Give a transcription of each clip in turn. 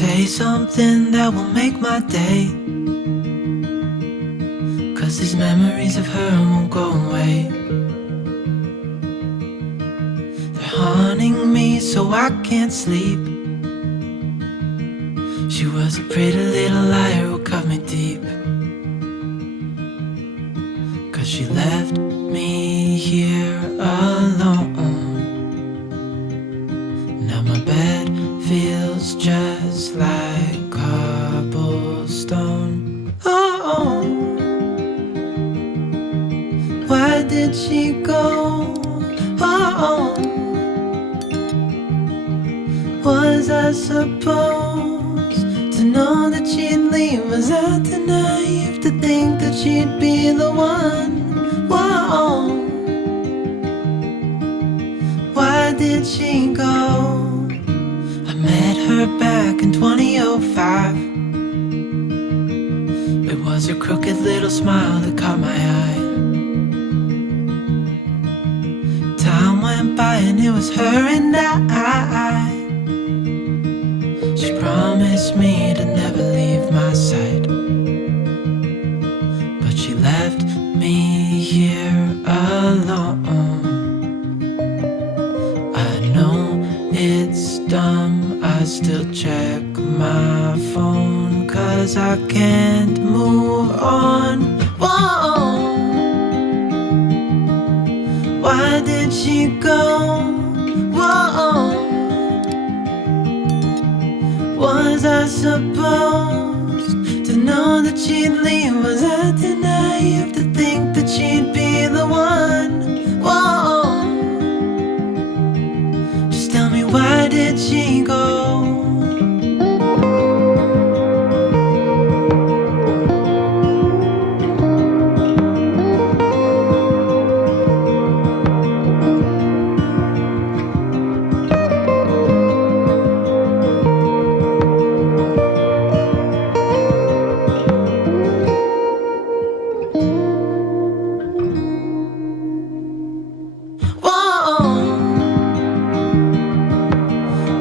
Say something that will make my day, 'cause these memories of her won't go away. They're haunting me so I can't sleep. She was a pretty little liar who cut me deep, 'cause she left me here alone. Now my bed feels just like cobblestone. Oh, why did she go? Oh, was I supposed to know that she'd leave? Was I too naive to think that she'd be the one? Whoa, why did she go? I met her back in 2005. It was her crooked little smile that caught my eye. Time went by and it was her and I. She promised me to never leave my side, but she left me here alone. I know it's dumb, I still check my phone, 'cause I can't move on. Whoa, why did she go? Whoa, was I supposed to know that she'd leave? Was I too naive to think that she'd be the one? Whoa, just tell me, why did she go?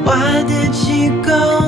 Why did she go?